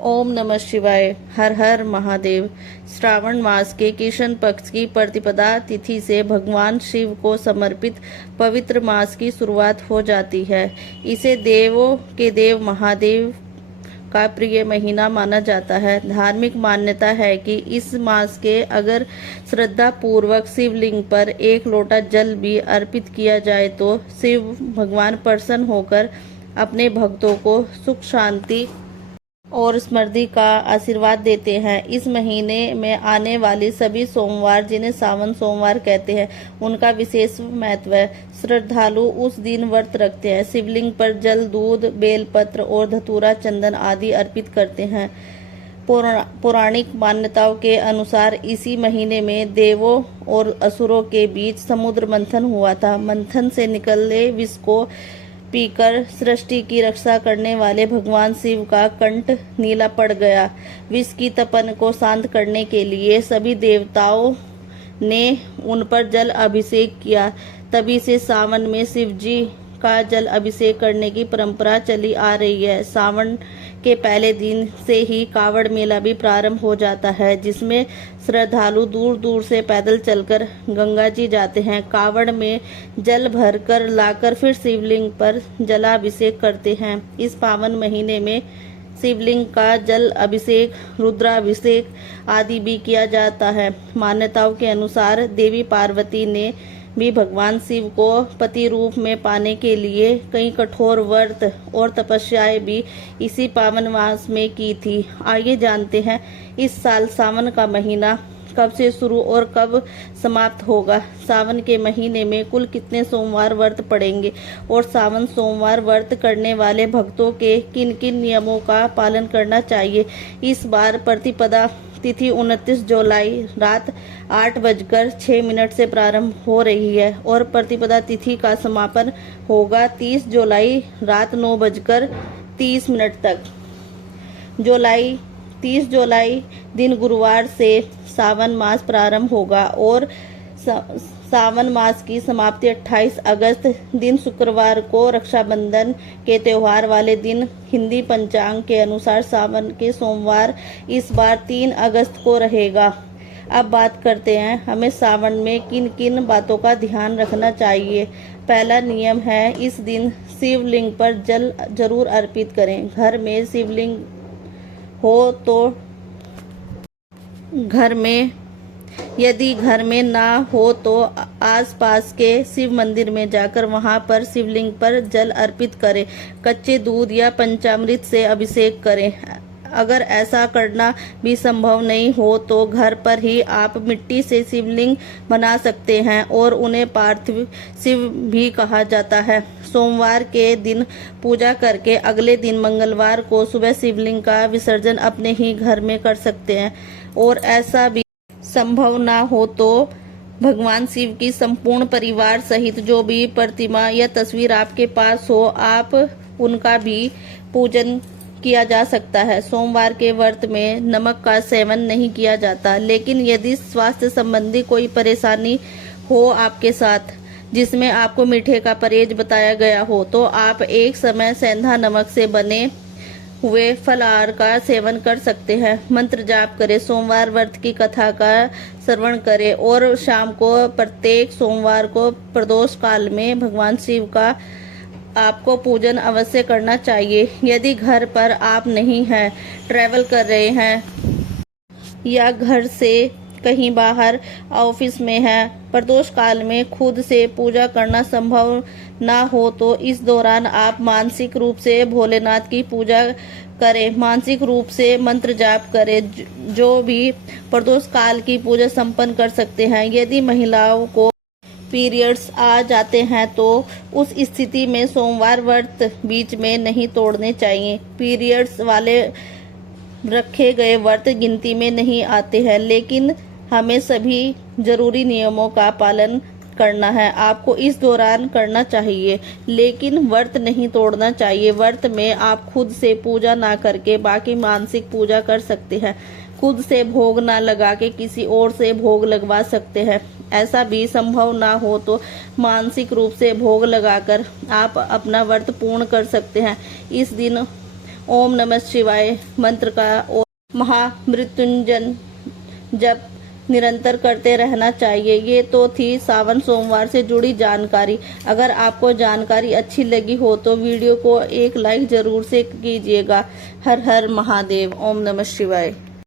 ओम नमः शिवाय। हर हर महादेव। श्रावण मास के कृष्ण पक्ष की प्रतिपदा तिथि से भगवान शिव को समर्पित पवित्र मास की शुरुआत हो जाती है। इसे देवों के देव महादेव का प्रिय महीना माना जाता है। धार्मिक मान्यता है कि इस मास के अगर श्रद्धा पूर्वक शिवलिंग पर एक लोटा जल भी अर्पित किया जाए तो शिव भगवान प्रसन्न होकर अपने भक्तों को सुख शांति और समृद्धि का आशीर्वाद देते हैं। इस महीने में आने वाली सभी सोमवार, जिन्हें सावन सोमवार कहते हैं, उनका विशेष महत्व है। श्रद्धालु उस दिन व्रत रखते हैं, शिवलिंग पर जल, दूध, बेलपत्र और धतूरा, चंदन आदि अर्पित करते हैं। पौराणिक मान्यताओं के अनुसार इसी महीने में देवों और असुरों के बीच समुद्र मंथन हुआ था। मंथन से निकले विष को पीकर सृष्टि की रक्षा करने वाले भगवान शिव का कंठ नीला पड़ गया। विष की तपन को शांत करने के लिए सभी देवताओं ने उन पर जल अभिषेक किया। तभी से सावन में शिव जी का जल अभिषेक करने की परंपरा चली आ रही है। सावन के पहले दिन से ही कावड़ मेला भी प्रारंभ हो जाता है, जिसमें श्रद्धालु दूर दूर से पैदल चलकर गंगा जी जाते हैं। कावड़ में जल भर कर लाकर फिर शिवलिंग पर जलाभिषेक करते हैं। इस पावन महीने में शिवलिंग का जल अभिषेक, रुद्राभिषेक आदि भी किया जाता है। मान्यताओं के अनुसार देवी पार्वती ने भी भगवान शिव को पति रूप में पाने के लिए कई कठोर व्रत और तपस्याएं भी इसी पावन मास में की थी। आइए जानते हैं इस साल सावन का महीना कब से शुरू और कब समाप्त होगा। सावन के महीने में कुल कितने सोमवार व्रत पड़ेंगे और सावन सोमवार व्रत करने वाले भक्तों के किन किन नियमों का पालन करना चाहिए। इस बार प्रतिपदा तिथि 29 जुलाई रात 8:06 से प्रारंभ हो रही है और प्रतिपदा तिथि का समापन होगा 30 जुलाई रात 9:30 तक। 30 जुलाई दिन गुरुवार से सावन मास प्रारंभ होगा और सावन मास की समाप्ति 28 अगस्त दिन शुक्रवार को रक्षाबंधन के त्योहार वाले दिन। हिंदी पंचांग के अनुसार सावन के सोमवार इस बार 3 अगस्त को रहेगा। अब बात करते हैं हमें सावन में किन किन बातों का ध्यान रखना चाहिए। पहला नियम है, इस दिन शिवलिंग पर जल जरूर अर्पित करें। घर में शिवलिंग हो तो यदि घर में ना हो तो आसपास के शिव मंदिर में जाकर वहां पर शिवलिंग पर जल अर्पित करें। कच्चे दूध या पंचामृत से अभिषेक करें। अगर ऐसा करना भी संभव नहीं हो तो घर पर ही आप मिट्टी से शिवलिंग बना सकते हैं और उन्हें पार्थिव शिव भी कहा जाता है। सोमवार के दिन पूजा करके अगले दिन मंगलवार को सुबह शिवलिंग का विसर्जन अपने ही घर में कर सकते हैं। और ऐसा भी संभव ना हो तो भगवान शिव की संपूर्ण परिवार सहित जो भी प्रतिमा या तस्वीर आपके पास हो, आप उनका भी पूजन किया जा सकता है। सोमवार के व्रत में नमक का सेवन नहीं किया जाता, लेकिन यदि स्वास्थ्य संबंधी कोई परेशानी हो आपके साथ, जिसमें आपको मीठे का परहेज बताया गया हो, तो आप एक समय सेंधा नमक से बने हुए फलाहार का सेवन कर सकते हैं। मंत्र जाप करें, सोमवार व्रत की कथा का श्रवण करें और शाम को प्रत्येक सोमवार को प्रदोष काल में भगवान शिव का आपको पूजन अवश्य करना चाहिए। यदि घर पर आप नहीं हैं, ट्रैवल कर रहे हैं या घर से कहीं बाहर ऑफिस में है, प्रदोष काल में खुद से पूजा करना संभव ना हो तो इस दौरान आप मानसिक रूप से भोलेनाथ की पूजा करें। मानसिक रूप से मंत्र जाप करें। जो भी प्रदोष काल की पूजा संपन्न कर सकते हैं। यदि महिलाओं को पीरियड्स आ जाते हैं तो उस स्थिति में सोमवार व्रत बीच में नहीं तोड़ने चाहिए। पीरियड्स वाले रखे गए व्रत गिनती में नहीं आते हैं, लेकिन हमें सभी जरूरी नियमों का पालन करना है। आपको इस दौरान करना चाहिए, लेकिन व्रत नहीं तोड़ना चाहिए। व्रत में आप खुद से पूजा ना करके बाकी मानसिक पूजा कर सकते हैं। खुद से भोग ना लगा के किसी और से भोग लगवा सकते हैं। ऐसा भी संभव ना हो तो मानसिक रूप से भोग लगाकर आप अपना व्रत पूर्ण कर सकते हैं। इस दिन ओम नमः शिवाय मंत्र का और महामृत्युंजय जप निरंतर करते रहना चाहिए। ये तो थी सावन सोमवार से जुड़ी जानकारी। अगर आपको जानकारी अच्छी लगी हो तो वीडियो को एक लाइक जरूर से कीजिएगा। हर हर महादेव। ओम नमः शिवाय।